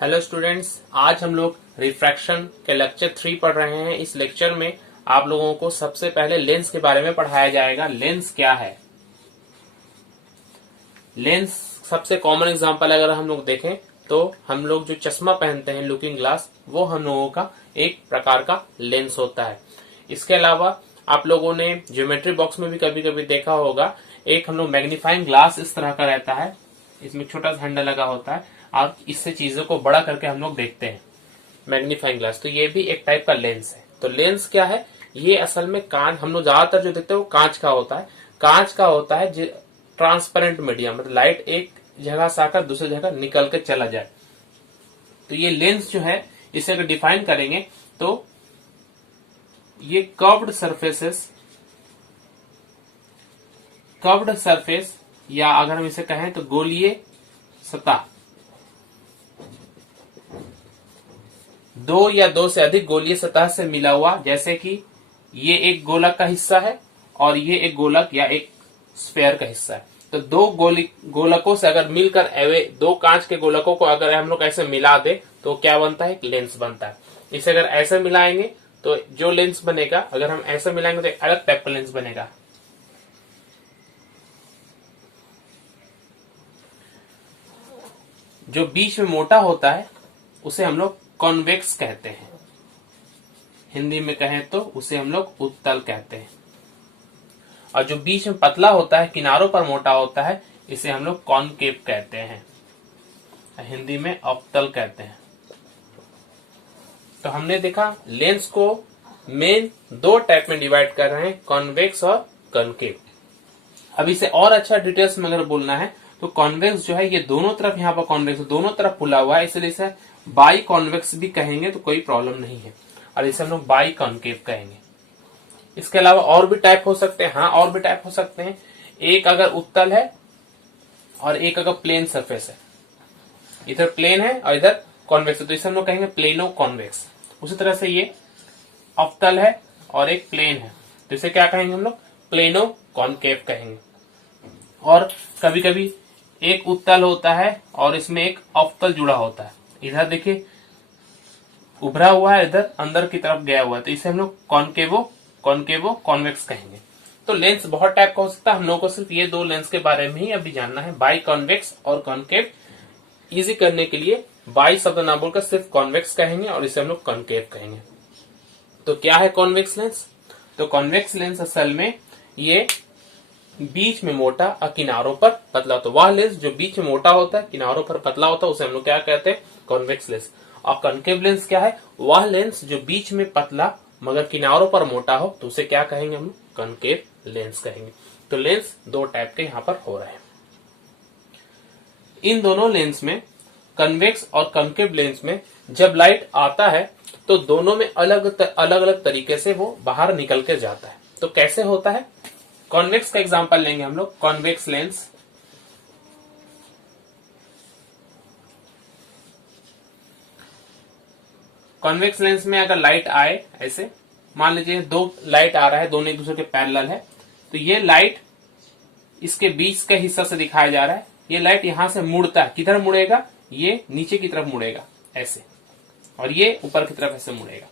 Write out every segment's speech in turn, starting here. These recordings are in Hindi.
हेलो स्टूडेंट्स, आज हम लोग रिफ्रैक्शन के लेक्चर 3 पढ़ रहे हैं। इस लेक्चर में आप लोगों को सबसे पहले लेंस के बारे में पढ़ाया जाएगा। लेंस क्या है? लेंस सबसे कॉमन एग्जांपल अगर हम लोग देखें तो हम लोग जो चश्मा पहनते हैं, लुकिंग ग्लास, वो हम लोगों का एक प्रकार का लेंस होता है। इसके अलावा आप लोगों ने ज्योमेट्री बॉक्स में भी कभी कभी देखा होगा, एक हम लोग मैग्नीफाइंग ग्लास इस तरह का रहता है, इसमें छोटा सा हैंडल लगा होता है और इससे चीजों को बड़ा करके हम लोग देखते हैं, मैग्नीफाइंग ग्लास। तो ये भी एक टाइप का लेंस है। तो लेंस क्या है? ये असल में कांच, हम लोग ज्यादातर जो देखते हैं वो कांच का होता है। कांच का होता है जो ट्रांसपेरेंट मीडियम, मतलब लाइट एक जगह से आकर दूसरी जगह निकल के चला जाए। तो ये लेंस जो है, इसे अगर डिफाइन करेंगे तो ये कर्व्ड सरफेस या अगर हम इसे कहें तो गोलीय सतह, दो या दो से अधिक गोलीय सतह से मिला हुआ, जैसे कि ये एक गोलक का हिस्सा है और ये एक गोलक या एक स्फेयर का हिस्सा है। तो दो गोलकों से अगर मिलकर दो कांच के गोलकों को अगर हम लोग ऐसे मिला दे तो क्या बनता है? एक लेंस बनता है। इसे अगर ऐसे मिलाएंगे तो जो लेंस बनेगा, अगर हम ऐसे मिलाएंगे तो एक अलग टाइप का लेंस बनेगा। जो बीच में मोटा होता है उसे हम लोग कॉन्वेक्स कहते हैं, हिंदी में कहें तो उसे हम लोग उत्तल कहते हैं। और जो बीच में पतला होता है, किनारों पर मोटा होता है, इसे हम लोग कॉनकेव कहते हैं, हिंदी में अवतल कहते हैं। तो हमने देखा लेंस को मेन दो टाइप में डिवाइड कर रहे हैं, कॉन्वेक्स और कॉनकेव। अब इसे और अच्छा डिटेल्स में अगर बोलना है तो कॉन्वेक्स जो है ये दोनों तरफ, यहाँ पर कॉन्वेक्स दोनों तरफ फुला हुआ है, इसलिए इसे बाई कॉन्वेक्स भी कहेंगे तो कोई प्रॉब्लम नहीं है, और इसे हम लोग बाई कॉनकेव कहेंगे। इसके अलावा और भी टाइप हो सकते हैं। हाँ, और भी टाइप हो सकते हैं। एक अगर उत्तल है और एक अगर प्लेन सरफेस है, इधर प्लेन है और इधर कॉन्वेक्स है, तो इसे हम लोग कहेंगे प्लेनो कॉन्वेक्स। उसी तरह से ये अवतल है और एक प्लेन है, तो इसे क्या कहेंगे हम लोग? प्लेनो कॉनकेव कहेंगे। और कभी कभी एक उत्तल होता है और इसमें एक अवतल जुड़ा होता है, इधर देखिए उभरा हुआ है, इधर अंदर की तरफ गया हुआ है, तो इसे हम लोग कॉनकेवो कॉन्वेक्स कहेंगे। तो लेंस बहुत टाइप का हो सकता है, हम लोगों को सिर्फ ये दो लेंस के बारे में ही अभी जानना है, बाई कॉन्वेक्स और कॉनकेव। इजी करने के लिए बाई शब्द ना बोलकर सिर्फ कॉन्वेक्स कहेंगे और इसे हम लोग कॉनकेव कहेंगे। तो क्या है कॉन्वेक्स लेंस? तो कॉन्वेक्स लेंस असल में ये बीच में मोटा और किनारों पर पतला होता है। वह लेंस जो बीच में मोटा होता है, किनारों पर पतला होता है, उसे हम लोग क्या कहते हैं? Convex lens. और कॉनकेव लेंस क्या है? वह लेंस जो बीच में पतला मगर किनारों पर मोटा हो, तो उसे क्या कहेंगे हम? कॉनकेव लेंस कहेंगे। तो लेंस दो टाइप के यहाँ पर हो रहे हैं। इन दोनों लेंस में, कन्वेक्स और कॉनकेव लेंस में, जब लाइट आता है तो दोनों में अलग अलग तरीके से वो बाहर निकल के जाता है। तो कैसे होता है? कॉन्वेक्स का एग्जांपल लेंगे हम लोग। कॉन्वेक्स लेंस, कॉन्वेक्स लेंस में अगर लाइट आए, ऐसे मान लीजिए दो लाइट आ रहा है, दोनों एक दूसरे के पैरेलल है, तो ये लाइट इसके बीच के हिस्सा से दिखाया जा रहा है। ये लाइट यहां से मुड़ता है, किधर मुड़ेगा? ये नीचे की तरफ मुड़ेगा ऐसे, और ये ऊपर की तरफ ऐसे मुड़ेगा,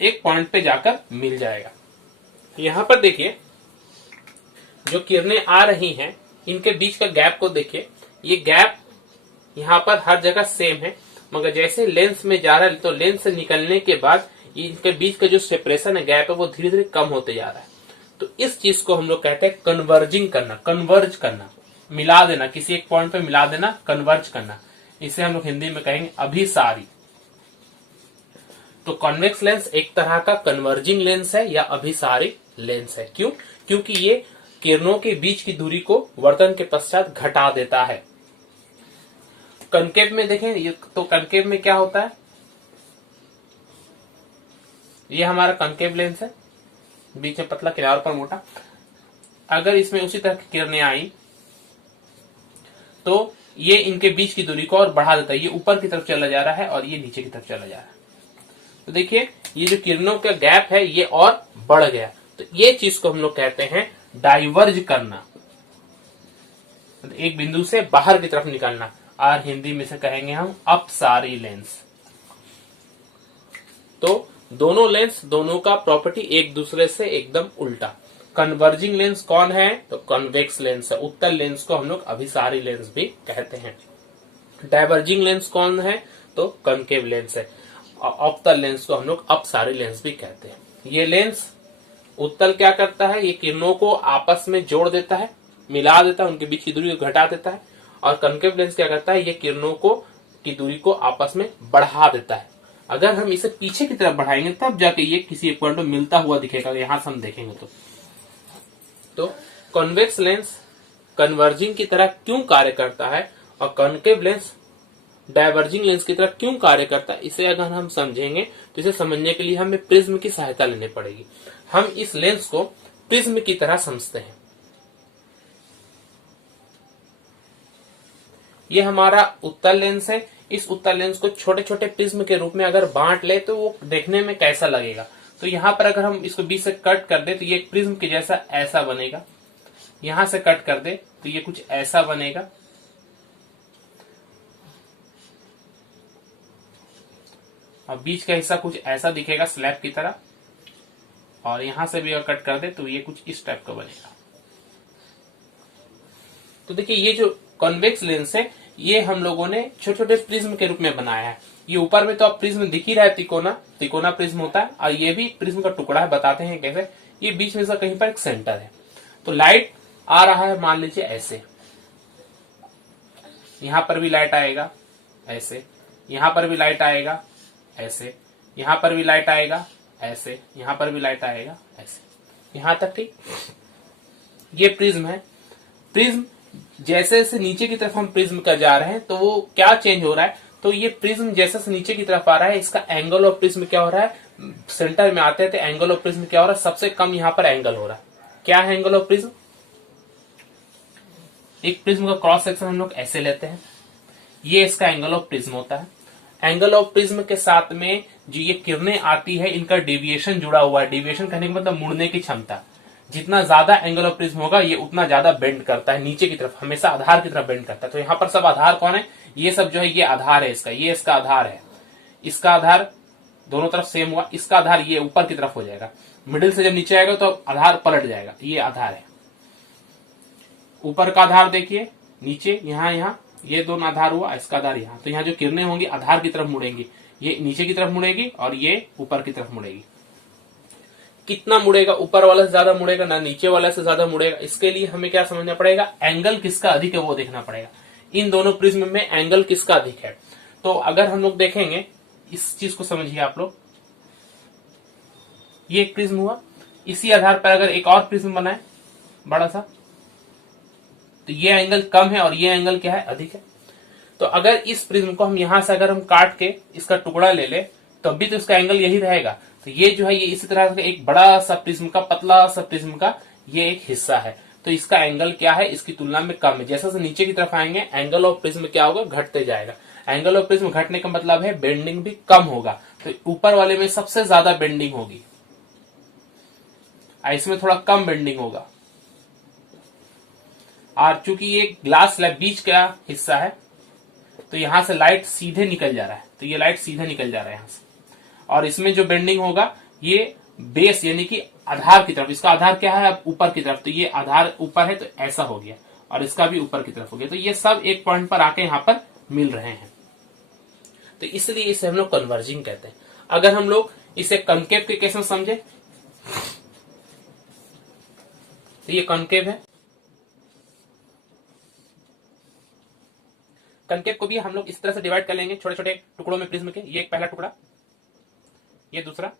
एक पॉइंट पे जाकर मिल जाएगा। यहां पर देखिए जो किरणें आ रही हैं, इनके बीच का गैप को देखिए। ये गैप यहाँ पर हर जगह सेम है, मगर जैसे लेंस में जा रहा है तो लेंस से निकलने के बाद इनके बीच का जो सेपरेशन है, गैप है, वो धीरे धीरे कम होते जा रहा है। तो इस चीज को हम लोग कहते हैं कन्वर्जिंग करना, कन्वर्ज करना, मिला देना, किसी एक पॉइंट पे मिला देना, कन्वर्ज करना। इसे हम लोग हिंदी में कहेंगे अभिसारी। तो कॉन्वेक्स लेंस एक तरह का कन्वर्जिंग लेंस है या अभिसारी लेंस है। क्यों? क्योंकि ये किरणों के बीच की दूरी को वर्तन के पश्चात घटा देता है। कॉनकेव में देखें, ये तो कॉनकेव में क्या होता है? ये हमारा कॉनकेव लेंस है, बीच में पतला, किनारों पर मोटा। अगर इसमें उसी तरह की किरणें आई तो ये इनके बीच की दूरी को और बढ़ा देता है, ये ऊपर की तरफ चला जा रहा है और ये नीचे की तरफ चला जा रहा है। तो देखिए ये जो किरणों का गैप है ये और बढ़ गया। तो ये चीज को हम लोग कहते हैं डाइवर्ज करना, एक बिंदु से बाहर की तरफ निकलना। और हिंदी में से कहेंगे हम अपसारी लेंस। तो दोनों लेंस, दोनों का प्रॉपर्टी एक दूसरे से एकदम उल्टा। कन्वर्जिंग लेंस कौन है? तो कन्वेक्स लेंस है। उत्तल लेंस को हम लोग अभिसारी लेंस भी कहते हैं। डाइवर्जिंग लेंस कौन है? तो कनकेव लेंस है। अवतल लेंस को हम लोग अपसारी लेंस भी कहते हैं। ये लेंस उत्तल क्या करता है? ये किरणों को आपस में जोड़ देता है, मिला देता है, उनके बीच की दूरी को घटा देता है। और कनकेव लेंस क्या करता है? ये किरणों को की दूरी को आपस में बढ़ा देता है। अगर हम इसे पीछे की तरफ बढ़ाएंगे तब जाके ये किसी एक पॉइंट में मिलता हुआ दिखेगा। यहां से हम देखेंगे तो कॉन्वेक्स लेंस कन्वर्जिंग की तरह क्यों कार्य करता है और कॉन्केव लेंस डाइवर्जिंग लेंस की तरह क्यों कार्य करता है, इसे अगर हम समझेंगे तो इसे समझने के लिए हमें प्रिज्म की सहायता लेनी पड़ेगी। हम इस लेंस को प्रिज्म की तरह समझते हैं। ये हमारा उत्तल लेंस है। इस उत्तल लेंस को छोटे छोटे प्रिज्म के रूप में अगर बांट ले तो वो देखने में कैसा लगेगा? तो यहां पर अगर हम इसको बीच से कट कर दे तो ये प्रिज्म के जैसा ऐसा बनेगा। यहां से कट कर दे तो ये कुछ ऐसा बनेगा। और बीच का हिस्सा कुछ ऐसा दिखेगा स्लैब की तरह। और यहां से भी अगर कट कर दे तो ये कुछ इस टाइप का बनेगा। तो देखिए ये जो कॉन्वेक्स लेंस है ये हम लोगों ने छोटे छोटे प्रिज्म के रूप में बनाया है। ये ऊपर में तो अब प्रिज्म दिख ही रहा है, तिकोना प्रिज्म होता है। और ये भी प्रिज्म का टुकड़ा है, बताते हैं कैसे। ये बीच में से कहीं पर एक सेंटर है। तो लाइट आ रहा है, मान लीजिए ऐसे, यहां पर भी लाइट आएगा ऐसे, यहां पर भी लाइट आएगा ऐसे, यहां पर भी लाइट आएगा ऐसे, यहां पर भी लाइट आएगा ऐसे, यहां तक। ठीक, ये प्रिज्म है। प्रिज्म जैसे जैसे नीचे की तरफ हम प्रिज्म का जा रहे हैं तो वो क्या चेंज हो रहा है? तो ये प्रिज्म जैसे से नीचे की तरफ आ रहा है, इसका एंगल ऑफ प्रिज्म क्या हो रहा है? सेंटर में आते थे एंगल ऑफ प्रिज्म क्या हो रहा है? सबसे कम यहाँ पर एंगल हो रहा है। क्या है एंगल ऑफ प्रिज्म? एक प्रिज्म का क्रॉस सेक्शन हम लोग ऐसे लेते हैं, ये इसका एंगल ऑफ प्रिज्म होता है। एंगल ऑफ प्रिज्म के साथ में जो ये किरणें आती है इनका डेविएशन जुड़ा हुआ है। डेविएशन कहने का मतलब मुड़ने की क्षमता। जितना ज्यादा एंगल ऑफ प्रिज्म होगा ये उतना ज्यादा बेंड करता है नीचे की तरफ, हमेशा आधार की तरफ बेंड करता है। तो यहाँ पर सब आधार कौन है? ये सब जो है ये आधार है इसका, ये इसका आधार है। इसका आधार दोनों तरफ सेम हुआ, इसका आधार ये ऊपर की तरफ हो जाएगा। मिडिल से जब नीचे आएगा तो आधार पलट जाएगा। ये आधार है। ऊपर का आधार देखिए, नीचे यहाँ ये दोनों आधार हुआ, इसका आधार यहाँ। तो यहाँ जो किरणें होंगी आधार की तरफ मुड़ेंगी, ये नीचे की तरफ मुड़ेगी और ये ऊपर की तरफ मुड़ेगी। कितना मुड़ेगा? ऊपर वाला से ज्यादा मुड़ेगा ना नीचे वाला से ज्यादा मुड़ेगा? इसके लिए हमें क्या समझना पड़ेगा? एंगल किसका अधिक है वो देखना पड़ेगा। इन दोनों प्रिज्म में एंगल किसका अधिक है? तो अगर हम लोग देखेंगे, इस चीज को समझिए आप लोग। ये एक प्रिज्म हुआ, इसी आधार पर अगर एक और प्रिज्म बनाए बड़ा सा, तो ये एंगल कम है और ये एंगल क्या है? अधिक है। तो अगर इस प्रिज्म को हम यहां से अगर हम काट के इसका टुकड़ा ले ले तब भी तो इसका एंगल यही रहेगा। तो ये जो है ये इसी तरह से एक बड़ा सा प्रिज्म का, पतला सा प्रिज्म का ये एक हिस्सा है। तो इसका एंगल क्या है? इसकी तुलना में कम है। जैसे नीचे की तरफ आएंगे एंगल ऑफ प्रिज्म क्या होगा? घटते जाएगा। एंगल ऑफ प्रिज्म घटने का मतलब है बेंडिंग भी कम होगा। तो ऊपर वाले में सबसे ज्यादा बेंडिंग होगी, इसमें थोड़ा कम बेंडिंग होगा। और चूंकि ये ग्लास स्लैब बीच का हिस्सा है तो यहां से लाइट सीधे निकल जा रहा है, तो ये लाइट सीधे निकल जा रहा है यहां से। और इसमें जो बेंडिंग होगा ये बेस यानी कि आधार की तरफ, इसका आधार क्या है? अब ऊपर की तरफ। तो ये आधार ऊपर है तो ऐसा हो गया, और इसका भी ऊपर की तरफ हो गया। तो ये सब एक पॉइंट पर आके यहाँ पर मिल रहे हैं। तो इसलिए इसे हम लोग कन्वर्जिंग कहते हैं। अगर हम लोग इसे कनकेव के केस में समझे तो ये कनकेव है। कनकेव को भी हम लोग इस तरह से डिवाइड कर लेंगे छोटे छोटे टुकड़ों में प्रिज्म के। ये एक पहला टुकड़ा, ये दूसरा,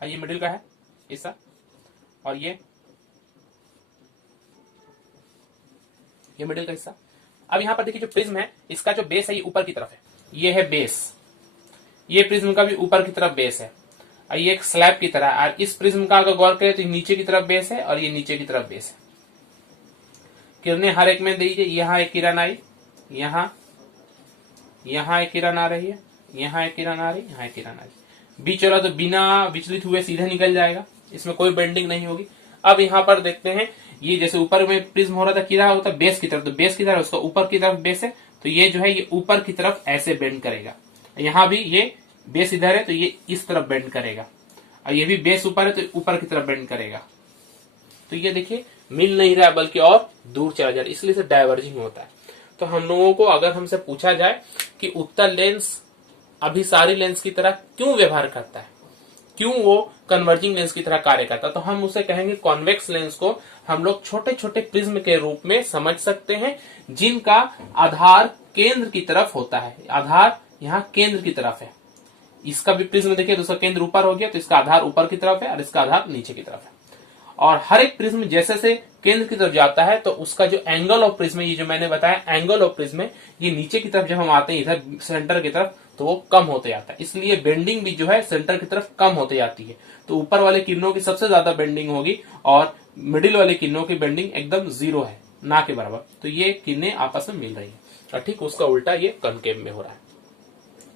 और ये मिडिल का है हिस्सा, और ये मिडिल का हिस्सा। अब यहां पर देखिए जो प्रिज्म है इसका जो बेस है ये ऊपर की तरफ है, ये है बेस। ये प्रिज्म का भी ऊपर की तरफ बेस है और ये एक स्लैब की तरह। और इस प्रिज्म का अगर गौर करें तो नीचे की तरफ बेस है और ये नीचे की तरफ बेस है। किरणें हर एक में दीजिए, यहां एक किरण आई, यहां एक किरण आ रही है, यहां एक किरण आ रही, यहां एक किरण आ रही। बीच वाला तो बिना विचलित हुए सीधे निकल जाएगा, इसमें कोई बेंडिंग नहीं होगी। अब यहां पर देखते हैं, ये जैसे ऊपर में प्रिज्म हो रहा था, किरा होता बेस की तरफ, तो बेस की तरफ उसका ऊपर की तरफ बेस है, तो ये जो है ये ऊपर की तरफ ऐसे बेंड करेगा। यहां भी ये बेस इधर है तो ये इस तरफ बेंड करेगा, और ये भी बेस ऊपर है तो ऊपर की तरफ बेंड करेगा। तो ये देखिए मिल नहीं रहा है बल्कि और दूर चला जा रहा है, इसलिए से डाइवर्जिंग होता है। तो हम लोगों को अगर हमसे पूछा जाए कि उत्तल लेंस अभिसारी लेंस की तरह क्यों व्यवहार करता है, क्यों वो कन्वर्जिंग लेंस की तरह कार्य करता है, तो हम उसे कहेंगे कॉन्वेक्स लेंस को हम लोग छोटे छोटे प्रिज्म के रूप में समझ सकते हैं, जिनका आधार केंद्र की तरफ होता है। आधार यहाँ केंद्र की तरफ है। इसका भी प्रिज्म देखिए तो इसका केंद्र ऊपर हो गया, तो इसका आधार ऊपर की तरफ है और इसका आधार नीचे की तरफ है। और हर एक प्रिज्म जैसे से केंद्र की तरफ जाता है तो उसका जो एंगल ऑफ प्रिज्म है, ये जो मैंने बताया एंगल ऑफ प्रिज्म है, ये नीचे की तरफ जब हम आते हैं इधर सेंटर की तरफ तो वो कम होते जाता है। इसलिए बेंडिंग भी जो है सेंटर की तरफ कम होते जाती है। तो ऊपर वाले किरणों की सबसे ज्यादा बेंडिंग होगी और मिडिल वाले किरणों की बेंडिंग एकदम 0 है, ना के बराबर। तो ये किरणें आपस में मिल रही है और ठीक उसका उल्टा ये कनकेव में हो रहा है।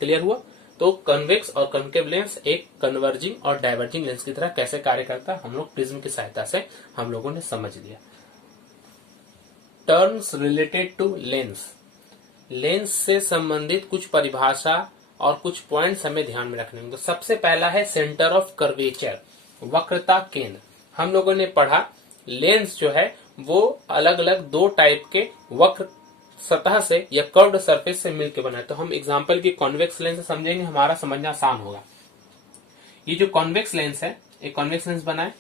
क्लियर हुआ? तो कन्वेक्स और कनकेव लेंस एक कन्वर्जिंग और डाइवर्जिंग लेंस की तरह कैसे कार्य करता है हम लोग प्रिज्म की सहायता से हम लोगों ने समझ लिया। Terms related to lens, lens से संबंधित कुछ परिभाषा और कुछ पॉइंट्स हमें ध्यान में रखने होंगे। तो सबसे पहला है सेंटर ऑफ कर्वेचर, वक्रता केंद्र। हम लोगों ने पढ़ा लेंस जो है वो अलग अलग 2 टाइप के वक्र सतह से या कर्व्ड सरफेस से मिलकर बना है। तो हम एग्जांपल की कॉन्वेक्स लेंस से समझेंगे, हमारा समझना आसान होगा। ये जो कॉन्वेक्स लेंस है, एक कॉन्वेक्स लेंस बना है,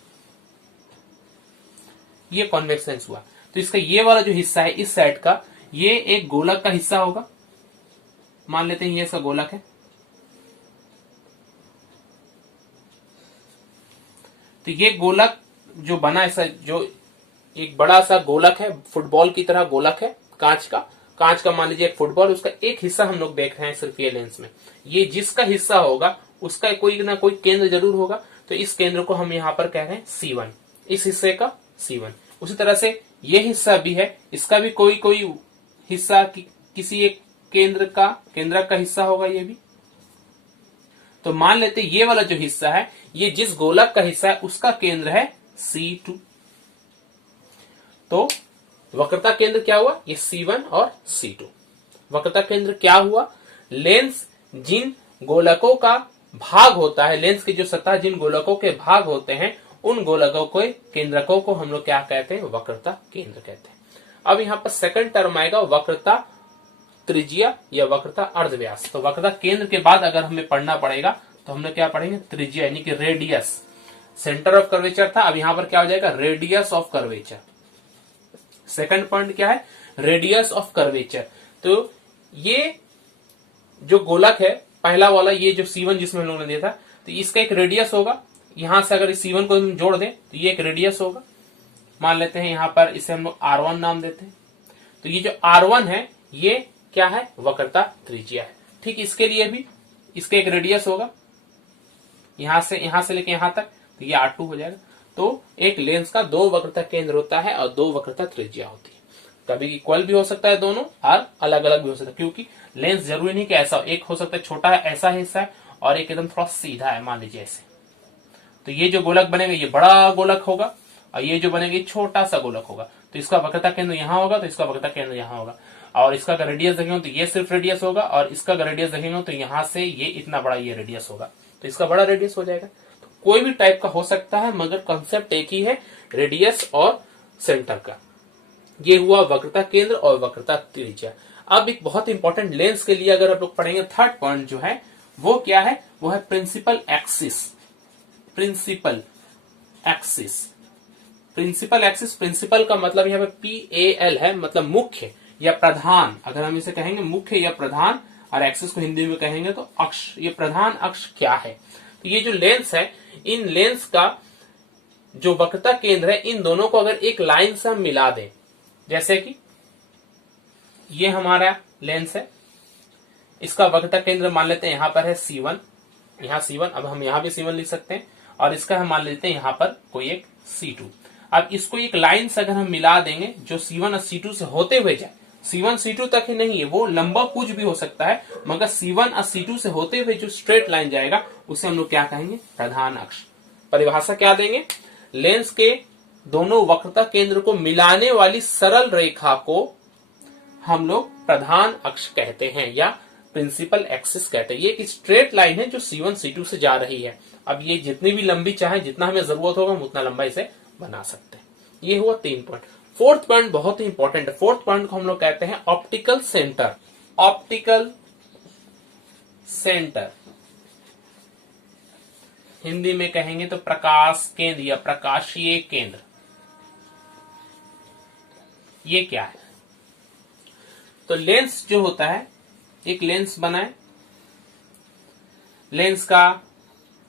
ये कॉन्वेक्स लेंस हुआ। तो इसका ये वाला जो हिस्सा है इस साइड का, ये एक गोलक का हिस्सा होगा। मान लेते हैं ये इसका गोलक है। तो ये गोलक जो बना है, जो एक बड़ा सा गोलक है, फुटबॉल की तरह गोलक है, कांच का मान लीजिए एक फुटबॉल, उसका एक हिस्सा हम लोग देख रहे हैं सिर्फ ये लेंस में। ये जिसका हिस्सा होगा उसका कोई ना कोई केंद्र जरूर होगा। तो इस केंद्र को हम यहाँ पर कह रहे हैं C1, इस हिस्से का C1। उसी तरह से ये हिस्सा भी है, इसका भी कोई हिस्सा किसी एक केंद्रक का हिस्सा होगा ये भी। तो मान लेते ये वाला जो हिस्सा है ये जिस गोलक का हिस्सा है उसका केंद्र है C2। तो वक्रता केंद्र क्या हुआ? ये C1 और C2। वक्रता केंद्र क्या हुआ? लेंस जिन गोलकों का भाग होता है, लेंस की जो सतह जिन गोलकों के भाग होते हैं उन गोलकों के केंद्रकों को हम लोग क्या कहते हैं? वक्रता केंद्र कहते हैं। अब यहाँ पर सेकंड टर्म आएगा वक्रता त्रिज्या या वक्रता अर्धव्यास। तो वक्रता केंद्र के बाद अगर हमें पढ़ना पड़ेगा तो हमने क्या पढ़ेंगे? त्रिज्या यानी कि रेडियस। सेंटर ऑफ कर्वेचर था, अब यहां पर क्या हो जाएगा? Radius of curvature. Second point क्या है? Radius of curvature. तो ये जो गोलक है पहला वाला, ये जो C1 जिसमें हम लोगों ने दिया था, तो इसका एक रेडियस होगा। यहां से अगर इस C1 को हम जोड़ दें तो ये एक रेडियस होगा। मान लेते हैं यहां पर इसे हम लोग R1 नाम देते हैं। तो ये जो R1 है ये क्या है? वक्रता त्रिज्या है। ठीक इसके लिए भी इसका एक रेडियस होगा, यहां से लेके यहां तक, तो ये R2 हो जाएगा। तो एक लेंस का 2 वक्रता केंद्र होता है और 2 वक्रता त्रिज्या होती है। कभी इक्वल भी हो सकता है दोनों और अलग अलग भी हो सकता है, क्योंकि लेंस जरूरी नहीं कि ऐसा, एक हो सकता है छोटा है ऐसा हिस्सा है और एक एकदम थोड़ा सीधा है, मान लीजिए ऐसे। तो ये जो गोलक बनेगा ये बड़ा गोलक होगा और ये जो बनेगा छोटा सा गोलक होगा। तो इसका वक्रता केंद्र यहां होगा, तो इसका वक्रता केंद्र यहां होगा। और इसका अगर रेडियस देखेंगे तो ये सिर्फ रेडियस होगा, और इसका अगर रेडियस देखेंगे तो यहां से ये इतना बड़ा ये रेडियस होगा, तो इसका बड़ा रेडियस हो जाएगा। तो कोई भी टाइप का हो सकता है मगर कॉन्सेप्ट एक ही है, रेडियस और सेंटर का। ये हुआ वक्रता केंद्र और वक्रता त्रिज्या। अब एक बहुत इंपॉर्टेंट लेंस के लिए अगर आप लोग पढ़ेंगे, थर्ड पॉइंट जो है वो क्या है? वो है principal axis. Principal axis, principal axis, principal का मतलब यहाँ पे PAL है, मतलब मुख्य या प्रधान। अगर हम इसे कहेंगे मुख्य या प्रधान, और एक्सिस को हिंदी में कहेंगे तो अक्ष। ये प्रधान अक्ष क्या है? तो ये जो लेंस है, इन लेंस का जो वक्रता केंद्र है, इन दोनों को अगर एक लाइन से हम मिला दें, जैसे कि ये हमारा लेंस है, इसका वक्रता केंद्र मान लेते हैं यहां पर है C1, यहाँ C1, अब हम यहां भी C1 लिख सकते हैं, और इसका हम मान लेते हैं यहां पर कोई एक C2। अब इसको एक लाइन से अगर हम मिला देंगे जो C1 और C2 से होते हुए जाए, C1 C2 तक ही नहीं है, वो लंबा कुछ भी हो सकता है, मगर C1 और C2 से होते हुए जो स्ट्रेट लाइन जाएगा उसे हम लोग क्या कहेंगे? प्रधान अक्ष। परिभाषा क्या देंगे? लेंस के दोनों वक्रता केंद्र को मिलाने वाली सरल रेखा को हम लोग प्रधान अक्ष कहते हैं या प्रिंसिपल एक्सिस कहते हैं। ये एक स्ट्रेट लाइन है जो C1 C2 से जा रही है। अब ये जितनी भी लंबी चाहे, जितना हमें जरूरत होगा हम उतना लंबा इसे बना सकते हैं। ये हुआ 3 पॉइंट। फोर्थ पॉइंट बहुत ही इंपॉर्टेंट है। फोर्थ पॉइंट को हम लोग कहते हैं optical centre. Optical centre Hindi में कहेंगे तो प्रकाश केंद्र या प्रकाशीय केंद्र। ये क्या है? तो लेंस जो होता है, एक लेंस बनाए, लेंस का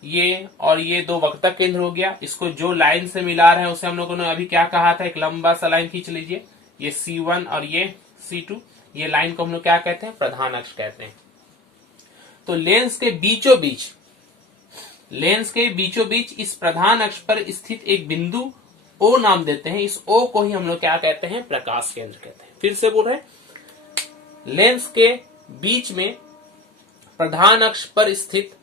ये और ये दो वक्रता केंद्र हो गया। इसको जो लाइन से मिला रहे हैं उसे हम लोगों ने अभी क्या कहा था, एक लंबा सा लाइन खींच लीजिए। ये C1 और ये C2, ये लाइन को हम लोग क्या कहते हैं, प्रधान अक्ष कहते हैं। तो लेंस के बीचों बीच इस प्रधान अक्ष पर स्थित एक बिंदु O नाम देते हैं। इस O को ही हम लोग क्या कहते हैं, प्रकाश केंद्र कहते हैं। फिर से बोल रहे हैं, लेंस के बीच में प्रधान अक्ष पर स्थित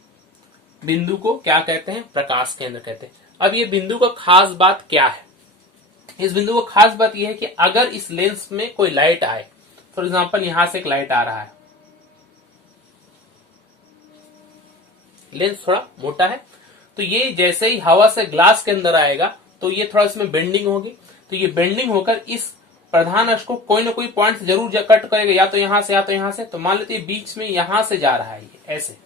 बिंदु को क्या कहते हैं, प्रकाश केंद्र कहते हैं। अब ये बिंदु का खास बात क्या है? इस बिंदु का खास बात यह है कि अगर इस लेंस में कोई लाइट आए, फॉर एग्जांपल यहां से एक लाइट आ रहा है, लेंस थोड़ा मोटा है, तो ये जैसे ही हवा से ग्लास के अंदर आएगा तो ये थोड़ा इसमें बेंडिंग होगी। तो ये बेंडिंग होकर इस प्रधान अक्ष को कोई ना कोई पॉइंट जरूर कट करेगा, या तो यहां से या तो यहां से। तो मान लेते हैं बीच में यहां से जा रहा है ये ऐसे,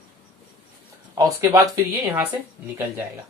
और उसके बाद फिर ये यहां से निकल जाएगा।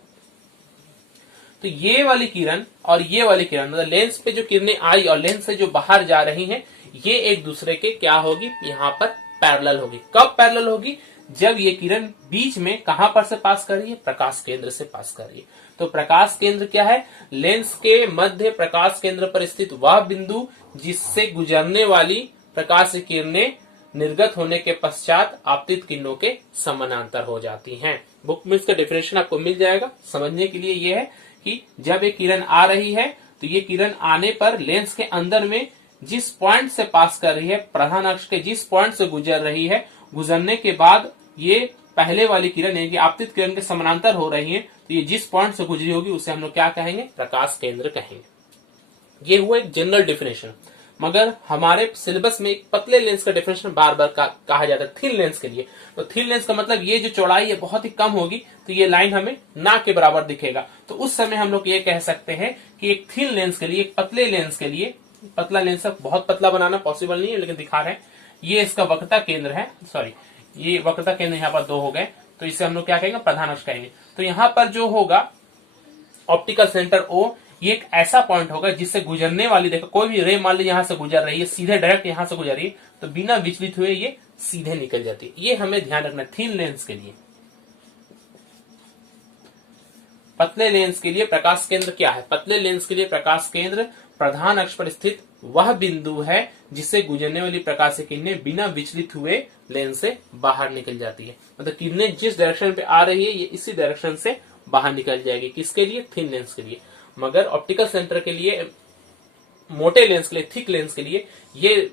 तो ये वाली किरण और ये वाली किरण, मतलब लेंस पे जो किरणें आई और लेंस से जो बाहर जा रही हैं, ये एक दूसरे के क्या होगी, यहां पर पैरेलल होगी। कब पैरेलल होगी? जब ये किरण बीच में कहां पर से पास कर रही है, प्रकाश केंद्र से पास कर रही है। तो प्रकाश केंद्र क्या है? लेंस के मध्य प्रकाश केंद्र पर स्थित वह बिंदु जिससे गुजरने वाली प्रकाश किरणें निर्गत होने के पश्चात आपतित किरणों के समानांतर हो जाती हैं। बुक में इसका डेफिनेशन आपको मिल जाएगा। समझने के लिए यह है कि जब एक किरण आ रही है तो ये किरण आने पर लेंस के अंदर में जिस पॉइंट से पास कर रही है, प्रधान अक्ष के जिस पॉइंट से गुजर रही है, गुजरने के बाद ये पहले वाली किरण यानी कि आपतित किरण के समानांतर हो रही है, तो ये जिस पॉइंट से गुजरी होगी उसे हम लोग क्या कहेंगे, प्रकाश केंद्र कहेंगे। ये हुआ एक जनरल डेफिनेशन। मगर हमारे सिलेबस में एक पतले लेंस का डेफिनेशन बार बार कहा जाता है थिन लेंस के लिए। तो थिन लेंस का मतलब ये जो चौड़ाई है बहुत ही कम होगी, तो ये लाइन हमें ना के बराबर दिखेगा। तो उस समय हम लोग ये कह सकते हैं कि एक थिन लेंस के लिए, एक पतले लेंस के लिए, पतला लेंस बहुत पतला बनाना पॉसिबल नहीं है लेकिन दिखा रहे हैं, ये इसका वक्रता केंद्र है। सॉरी, ये वक्रता केंद्र यहाँ पर 2 हो गए, तो इसे हम लोग क्या कहेंगे, प्रधान अक्ष कहेंगे। तो यहाँ पर जो होगा ऑप्टिकल सेंटर O, ये एक ऐसा पॉइंट होगा जिससे गुजरने वाली, देखो कोई भी रे मान ली यहां से गुजर रही है, सीधे डायरेक्ट यहां से गुजर रही है, तो बिना विचलित हुए ये सीधे निकल जाती है। ये हमें ध्यान रखना थिन लेंस के लिए। पतले लेंस के लिए प्रकाश केंद्र क्या है? पतले लेंस के लिए प्रकाश केंद्र प्रधान अक्ष पर स्थित वह बिंदु है जिससे गुजरने वाली प्रकाश की किरणें बिना विचलित हुए लेंस से बाहर निकल जाती है। मतलब किरणें जिस डायरेक्शन पे आ रही है ये इसी डायरेक्शन से बाहर निकल जाएगी। किसके लिए? थिन लेंस के लिए। मगर ऑप्टिकल सेंटर के लिए, मोटे लेंस के लिए, थिक लेंस के लिए, ये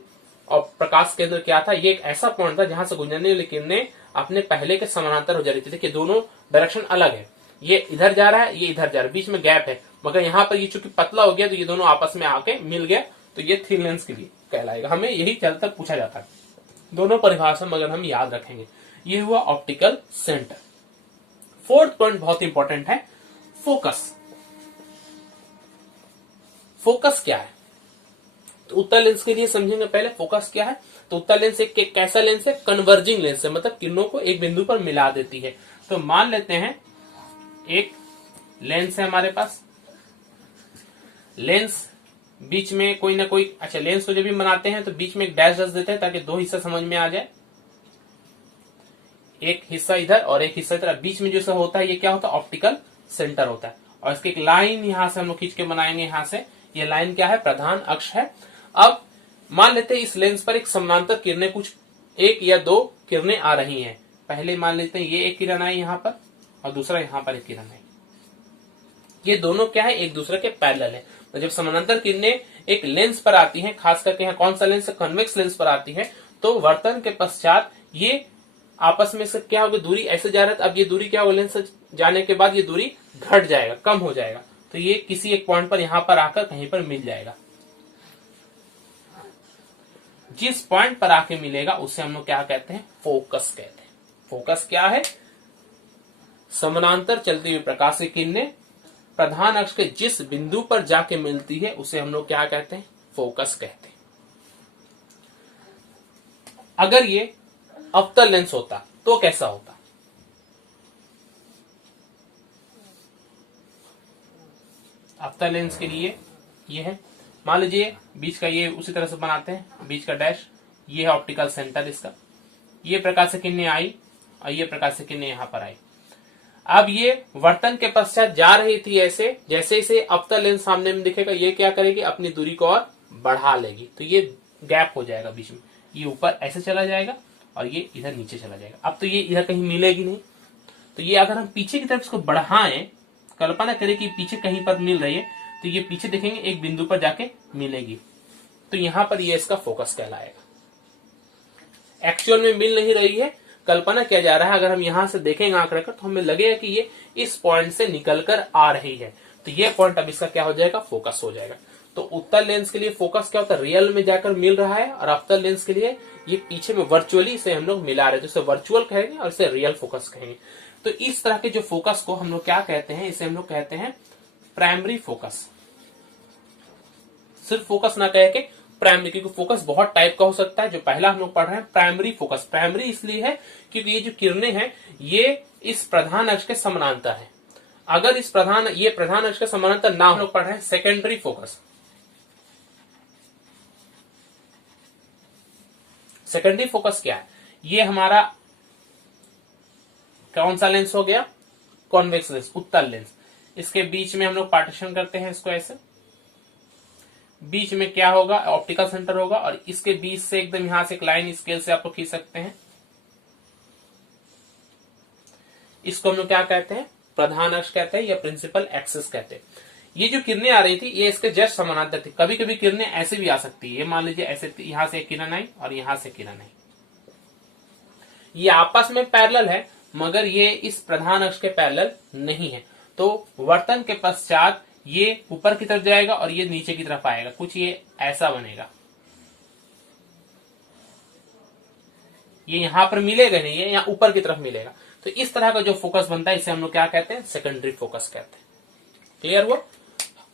प्रकाश केंद्र क्या था? ये एक ऐसा पॉइंट था जहां से गुजरने वाली किरणें अपने पहले के समानांतर हो जा रही थी। देखिए दोनों डायरेक्शन अलग है, ये इधर जा रहा है, ये इधर जा रहा है, बीच में गैप है, मगर यहाँ पर ये चूंकि पतला हो गया तो ये दोनों आपस में आके मिल गया, तो ये थिन लेंस के लिए कहलाएगा। हमें यही ज्यादा तक पूछा जाता है, दोनों परिभाषा मगर हम याद रखेंगे। ये हुआ ऑप्टिकल सेंटर। फोर्थ पॉइंट बहुत इंपॉर्टेंट है, फोकस। फोकस क्या है? तो उत्तल लेंस के लिए समझेंगे पहले फोकस क्या है। तो उत्तल लेंस एक कैसा लेंस है? कन्वर्जिंग लेंस है, मतलब किरणों को एक बिंदु पर मिला देती है। तो मान लेते हैं एक लेंस है हमारे पास, लेंस बीच में कोई ना कोई, अच्छा लेंस को जब भी बनाते हैं तो बीच में एक डैश रच देते हैं ताकि 2 हिस्सा समझ में आ जाए, एक हिस्सा इधर और एक हिस्सा इधर। बीच में जो होता है ये क्या होता है? ऑप्टिकल सेंटर होता है। और इसकी एक लाइन यहां से हम लोग खींच के बनाएंगे, यहां से ये लाइन क्या है? प्रधान अक्ष है। अब मान लेते हैं इस लेंस पर एक समानांतर किरणें, कुछ 1 या 2 किरणें आ रही हैं। पहले मान लेते हैं ये एक किरण आई यहाँ पर और दूसरा यहाँ पर एक किरण है। ये दोनों क्या है? एक दूसरे के पैरेलल है। तो जब समानांतर किरणें एक लेंस पर आती हैं, खास करके यहाँ कौन सा लेंस है? कन्वेक्स लेंस पर आती है, तो वर्तन के पश्चात ये आपस में से क्या होगी? दूरी ऐसे जा रहा है, अब ये दूरी क्या होगा? लेंस से जाने के बाद ये दूरी घट जाएगा, कम हो जाएगा, तो ये किसी एक पॉइंट पर यहां पर आकर कहीं पर मिल जाएगा। जिस पॉइंट पर आके मिलेगा उसे हम लोग क्या कहते हैं, फोकस कहते हैं। फोकस क्या है, समानांतर चलती हुई प्रकाश की किरणें प्रधान अक्ष के जिस बिंदु पर जाके मिलती है उसे हम लोग क्या कहते हैं, फोकस कहते हैं। अगर ये अवतल लेंस होता तो कैसा होता, अवतल लेंस के लिए ये है, मान लीजिए बीच का ये उसी तरह से बनाते हैं, बीच का डैश, ये है ऑप्टिकल सेंटर इसका, ये प्रकाश की किरणें आई और ये प्रकाश की किरणें यहां पर आई। अब ये वर्तन के पश्चात जा रही थी ऐसे, जैसे इसे अवतल लेंस सामने में दिखेगा ये क्या करेगी, अपनी दूरी को और बढ़ा लेगी, तो ये गैप हो जाएगा बीच में, ये ऊपर ऐसे चला जाएगा और ये इधर नीचे चला जाएगा। अब तो ये इधर कहीं मिलेगी नहीं, तो ये अगर हम पीछे की तरफ इसको बढ़ाएं, कल्पना करें कि पीछे कहीं पर मिल रही है, तो ये पीछे देखेंगे एक बिंदु पर जाके मिलेगी, तो यहां पर ये इसका फोकस कहलाएगा। एक्चुअल में मिल नहीं रही है, कल्पना किया जा रहा है, अगर हम यहां से देखेंगे आंख रखकर तो हमें लगेगा कि ये इस पॉइंट से निकलकर आ रही है, तो ये पॉइंट अब इसका क्या हो जाएगा, फोकस हो जाएगा। तो उत्तल लेंस के लिए फोकस क्या होता है, रियल में जाकर मिल रहा है, और अवतल लेंस के लिए ये पीछे में वर्चुअली से हम लोग मिला रहे हैं, तो इसे वर्चुअल कहेंगे और इसे रियल फोकस कहेंगे। तो इस तरह के जो फोकस को हम लोग क्या कहते हैं, इसे हम लोग कहते हैं प्राइमरी फोकस। सिर्फ फोकस ना कहे के प्राइमरी, क्योंकि फोकस बहुत टाइप का हो सकता है। जो पहला हम लोग पढ़ रहे हैं प्राइमरी फोकस, प्राइमरी इसलिए है क्योंकि ये जो किरणें हैं ये इस प्रधान अक्ष के समानांतर है। अगर ये प्रधान अक्ष के समानांतर ना, हम लोग पढ़ रहे हैं सेकेंडरी फोकस। सेकेंडरी फोकस क्या है, ये हमारा कौन सा लेंस हो गया, कॉन्वेक्स लेंस, उत्तल लेंस। इसके बीच में हम लोग पार्टीशन करते हैं इसको ऐसे, बीच में क्या होगा, ऑप्टिकल सेंटर होगा, और इसके बीच से एकदम यहां से एक लाइन स्केल से आप लोग खींच सकते हैं, इसको हम लोग क्या कहते हैं, प्रधान अक्ष कहते हैं या प्रिंसिपल एक्सिस कहते हैं। ये जो किरणें आ रही थी ये इसके जस्ट समानांतर थी। कभी कभी किरणें ऐसे भी आ सकती है, मान लीजिए ऐसे यहां से एक किरण आई और यहां से किरण आई, ये आपस में पैरेलल है मगर ये इस प्रधान अक्ष के पैरेलल नहीं है। तो वर्तन के पश्चात ये ऊपर की तरफ जाएगा और ये नीचे की तरफ आएगा, कुछ ये ऐसा बनेगा, ये यहां पर मिलेगा नहीं, ये यहां ऊपर की तरफ मिलेगा। तो इस तरह का जो फोकस बनता है इसे हम लोग क्या कहते हैं, सेकेंडरी फोकस कहते हैं। क्लियर हुआ।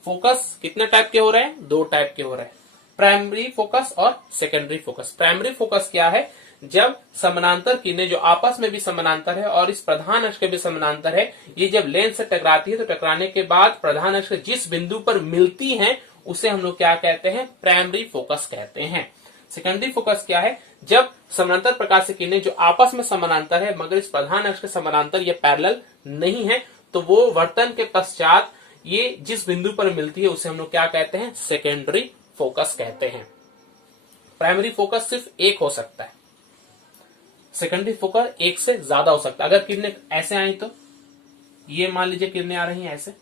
फोकस कितने टाइप के हो रहे हैं, दो टाइप के हो रहे हैं, प्राइमरी फोकस और सेकेंडरी फोकस। प्राइमरी फोकस क्या है, जब समानांतर किरणें जो आपस में भी समानांतर है और इस प्रधान अक्ष के भी समानांतर है, ये जब लेंस से टकराती है तो टकराने के बाद प्रधान अक्ष जिस बिंदु पर मिलती हैं उसे हम लोग क्या कहते हैं, प्राइमरी फोकस कहते हैं। सेकेंडरी फोकस क्या है, जब समानांतर प्रकाश की किरणें जो आपस में समानांतर है मगर इस प्रधान अक्ष के समानांतर ये पैरेलल नहीं है, तो वो वर्तन के पश्चात ये जिस बिंदु पर मिलती है उसे हम लोग क्या कहते हैं, सेकेंडरी फोकस कहते हैं। प्राइमरी फोकस सिर्फ एक हो सकता है, सेकेंडरी फोकस एक से ज्यादा हो सकता है। अगर किरणें ऐसे आई तो ये मान लीजिए किरणें आ रही हैं ऐसे,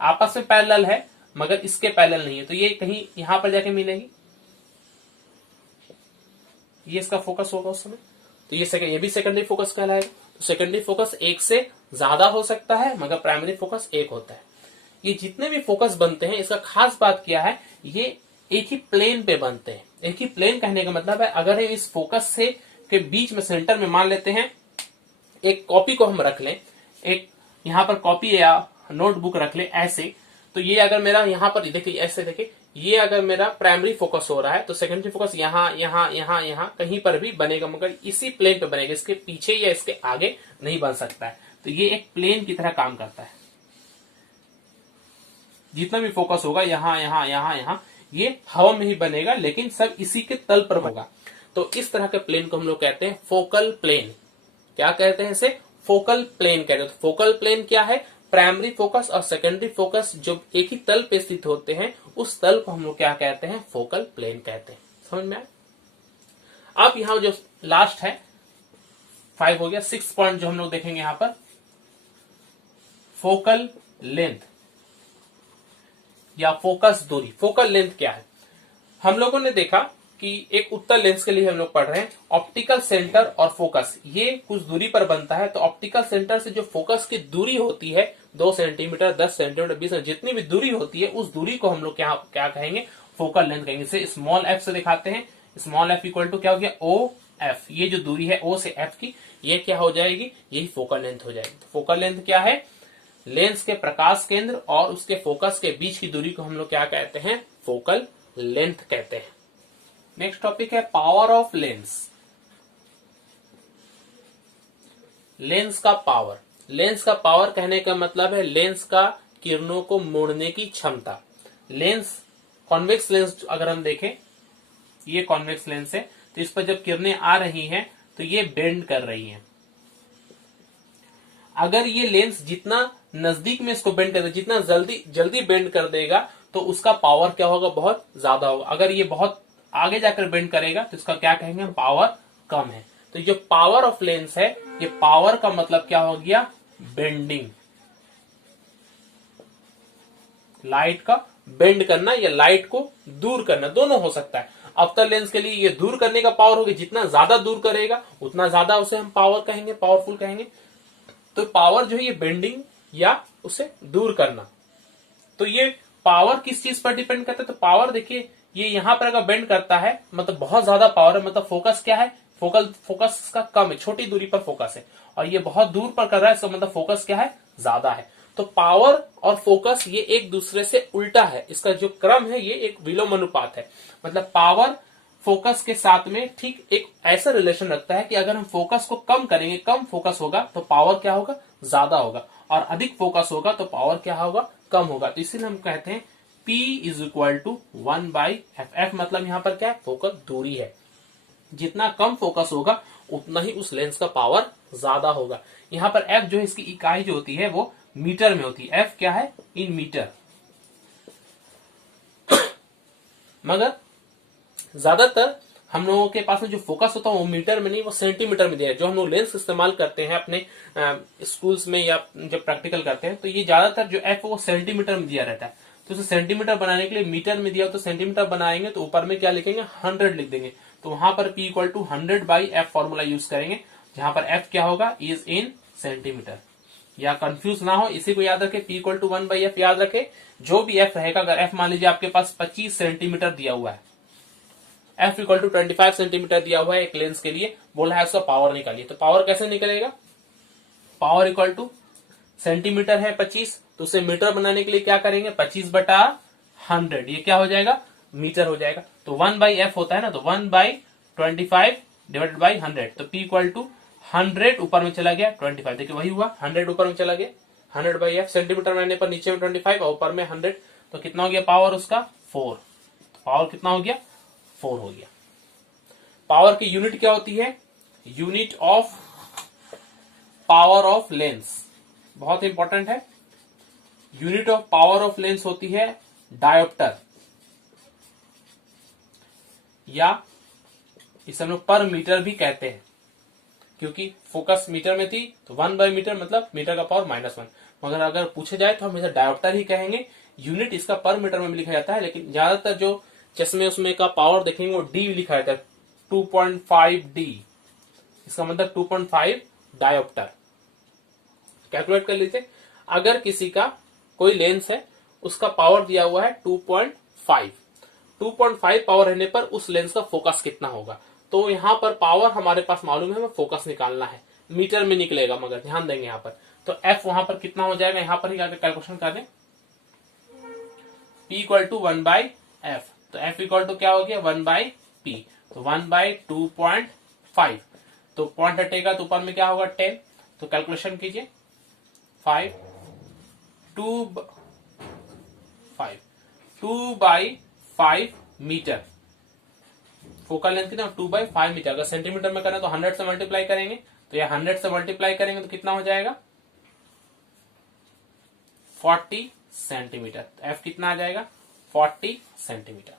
आपस में पैरेलल है मगर इसके पैरेलल नहीं है, तो ये कहीं यहां पर जाके मिलेगी, ये इसका फोकस होगा उस समय, तो ये भी सेकेंडरी फोकस कहलाएगा। तो सेकेंडरी फोकस एक से ज्यादा हो सकता है मगर प्राइमरी फोकस एक होता है। ये जितने भी फोकस बनते हैं इसका खास बात क्या है, ये एक ही प्लेन पे बनते हैं। एक ही प्लेन कहने का मतलब है, अगर हम इस फोकस से के बीच में सेंटर में मान लेते हैं एक कॉपी को हम रख लें, एक यहां पर कॉपी या नोटबुक रख लें ऐसे, तो ये अगर मेरा यहां पर देखिए ऐसे देखिए, ये अगर मेरा प्राइमरी फोकस हो रहा है तो सेकेंडरी फोकस यहां यहां यहां यहां कहीं पर भी बनेगा मगर इसी प्लेन पे बनेगा, इसके पीछे या इसके आगे नहीं बन सकता है। तो ये एक प्लेन की तरह काम करता है। जितना भी फोकस होगा यहां यहां यहां यहां, ये हवा में ही बनेगा लेकिन सब इसी के तल पर होगा। तो इस तरह के प्लेन को हम लोग कहते हैं फोकल प्लेन। क्या कहते हैं इसे, फोकल प्लेन कहते हैं। तो फोकल प्लेन क्या है, प्राइमरी फोकस और सेकेंडरी फोकस जो एक ही तल पे स्थित होते हैं उस तल को हम लोग क्या कहते हैं, फोकल प्लेन कहते हैं। समझ में आया। अब यहां जो लास्ट है 5 हो गया, 6 पॉइंट जो हम लोग देखेंगे यहां पर, फोकल लेंथ या फोकस दूरी। फोकल लेंथ क्या है, हम लोगों ने देखा कि एक उत्तल लेंस के लिए हम लोग पढ़ रहे हैं ऑप्टिकल सेंटर और फोकस, ये कुछ दूरी पर बनता है। तो ऑप्टिकल सेंटर से जो फोकस की दूरी होती है 2 सेंटीमीटर 10 सेंटीमीटर 20 जितनी भी दूरी होती है उस दूरी को हम लोग क्या कहेंगे, फोकल लेंथ कहेंगे। इसे स्मॉल एफ से दिखाते हैं, स्मॉल एफ इक्वल टू क्या हो गया ओ एफ, ये जो दूरी है ओ से एफ की ये क्या हो जाएगी, यही फोकल लेंथ हो जाएगी। फोकल लेंथ क्या है, लेंस के प्रकाश केंद्र और उसके फोकस के बीच की दूरी को हम लोग क्या कहते हैं, फोकल लेंथ कहते हैं। नेक्स्ट टॉपिक है पावर ऑफ लेंस। लेंस का पावर, लेंस का पावर कहने का मतलब है लेंस का किरणों को मोड़ने की क्षमता। लेंस कॉन्वेक्स लेंस अगर हम देखें, ये कॉन्वेक्स लेंस है, तो इस पर जब किरणें आ रही हैं तो ये बेंड कर रही हैं। अगर ये लेंस जितना नजदीक में इसको बेंड कर देगा, जितना जल्दी बेंड कर देगा तो उसका पावर क्या होगा, बहुत ज्यादा होगा। अगर ये बहुत आगे जाकर बेंड करेगा तो इसका क्या कहेंगे, पावर कम है। तो जो पावर ऑफ लेंस है, ये पावर का मतलब क्या हो गया, बेंडिंग, लाइट का बेंड करना या लाइट को दूर करना, दोनों हो सकता है। अवतल लेंस के लिए ये दूर करने का पावर होगी, जितना ज्यादा दूर करेगा उतना ज्यादा उसे हम पावर कहेंगे, पावरफुल कहेंगे। तो पावर जो है ये बेंडिंग या उसे दूर करना। तो ये पावर किस चीज पर डिपेंड करता है, तो पावर देखिए ये यहां पर अगर बेंड करता है मतलब बहुत ज्यादा पावर है, मतलब फोकस क्या है, फोकस इसका कम है, छोटी दूरी पर फोकस है, और ये बहुत दूर पर कर रहा है, इसका मतलब फोकस क्या है, ज्यादा है। तो पावर और फोकस ये एक दूसरे से उल्टा है, इसका जो क्रम है ये एक विलोमानुपात है। मतलब पावर फोकस के साथ में ठीक एक ऐसा रिलेशन रखता है कि अगर हम फोकस को कम करेंगे, कम फोकस होगा तो पावर क्या होगा, ज्यादा होगा, और अधिक फोकस होगा तो पावर क्या होगा, कम होगा। तो इसीलिए हम कहते हैं P is equal to 1/f। f मतलब यहां पर क्या है, फोकस दूरी है। जितना कम फोकस होगा उतना ही उस लेंस का पावर ज्यादा होगा। यहां पर f जो है इसकी इकाई जो होती है वो मीटर में होती है। f क्या है, इन मीटर। मगर ज्यादातर हम लोगों के पास में जो फोकस होता है वो मीटर में नहीं, वो सेंटीमीटर में दिया है। जो हम लोग लेंस इस्तेमाल करते हैं अपने स्कूल्स में या जब प्रैक्टिकल करते हैं तो ये ज्यादातर जो एफ वो सेंटीमीटर में दिया रहता है। तो उसे सेंटीमीटर बनाने के लिए मीटर में दिया हो तो सेंटीमीटर बनाएंगे तो ऊपर में क्या लिखेंगे, 100 लिख देंगे। तो वहां पर P equal to 100/f formula use करेंगे, जहां पर f क्या होगा, इज इन सेंटीमीटर। या कंफ्यूज ना हो, इसी को याद रखे, P इक्वल टू 1/f याद रखे। जो भी f रहेगा, अगर f मान लीजिए आपके पास 25 सेंटीमीटर दिया हुआ है, f इक्वल टू 25 सेंटीमीटर दिया हुआ है एक लेंस के लिए, बोला है उसका पावर निकालिए। तो पावर कैसे निकलेगा, पावर इक्वल टू सेंटीमीटर है 25, तो उसे मीटर बनाने के लिए क्या करेंगे, 25/100, ये क्या हो जाएगा, मीटर हो जाएगा। तो 1/f होता है ना, तो 1/25 डिवाइडेड बाई 100, तो P इक्वल टू 100 ऊपर में चला गया 25, देखिए वही हुआ, 100 ऊपर में चला गया, 100/f सेंटीमीटर बनाने पर नीचे में 25 और ऊपर में 100, तो कितना हो गया पावर उसका, 4। तो पावर कितना हो गया, 4 हो गया। पावर की यूनिट क्या होती है, unit of power of lens, बहुत इंपॉर्टेंट है। Unit of power of lens होती है डायोप्टर, या इसे हम लोग पर मीटर भी कहते हैं, क्योंकि फोकस मीटर में थी तो 1/मीटर मतलब मीटर का पावर -1। मगर अगर पूछे जाए तो हम इसे डायोप्टर ही कहेंगे। यूनिट इसका पर मीटर में भी लिखा जाता है, लेकिन ज्यादातर जो चश्मे उसमें का पावर देखेंगे वो डी लिखा जाता है, 2.5D, इसका मतलब 2.5 डायोप्टर। कैलकुलेट कर लीजिए, अगर किसी का कोई लेंस है उसका पावर दिया हुआ है 2.5 पावर रहने पर उस लेंस का फोकस कितना होगा। तो यहाँ पर पावर हमारे पास मालूम है, हमें फोकस निकालना है, मीटर में निकलेगा, मगर ध्यान देंगे यहाँ पर। तो f वहां पर कितना हो जाएगा, यहाँ पर ही आगे कैलकुलेशन कर दें, P इक्वल टू 1/f, तो f इक्वल टू क्या हो गया, 1/p, तो 1/2.5, तो पॉइंट हटेगा तो ऊपर में क्या होगा 10, तो कैलकुलेशन कीजिए, 2/5 मीटर, फोकल लेंथ कितना, 2/5 मीटर। अगर सेंटीमीटर में करें तो 100 से मल्टीप्लाई करेंगे, तो यह 100 से मल्टीप्लाई करेंगे तो कितना हो जाएगा, 40 सेंटीमीटर। तो f कितना आ जाएगा, 40 सेंटीमीटर।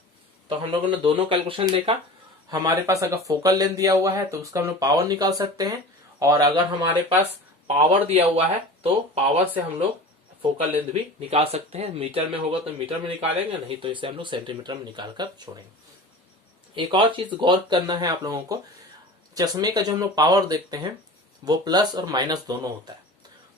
तो हम लोगों ने दोनों कैलकुलेशन देखा। हमारे पास अगर फोकल लेंथ दिया हुआ है तो उसका हम लोग पावर निकाल सकते हैं, और अगर हमारे पास पावर दिया हुआ है तो पावर से हम लोग फोकल लेंथ भी निकाल सकते हैं। मीटर में होगा तो मीटर में निकालेंगे, नहीं तो इसे हम लोग सेंटीमीटर में निकाल कर छोड़ेंगे। एक और चीज गौर करना है आप लोगों को, चश्मे का जो हम लोग पावर देखते हैं वो प्लस और माइनस दोनों होता है।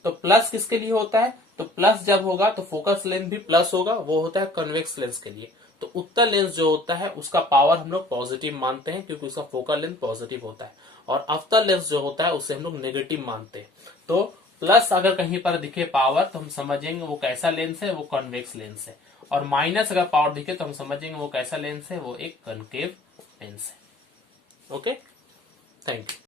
तो प्लस किसके लिए होता है, तो प्लस जब होगा तो फोकस लेंथ भी प्लस होगा, वो होता है कन्वेक्स लेंस के लिए। तो उत्तल लेंस जो होता है उसका पावर हम लोग पॉजिटिव मानते हैं क्योंकि उसका फोकल लेंथ पॉजिटिव होता है, और अवतल लेंस जो होता है उससे हम लोग नेगेटिव मानते हैं। तो प्लस अगर कहीं पर दिखे पावर तो हम समझेंगे वो कैसा लेंस है, वो कॉन्वेक्स लेंस है, और माइनस अगर पावर दिखे तो हम समझेंगे वो कैसा लेंस है, वो एक कनकेव लेंस है। Okay, thank you.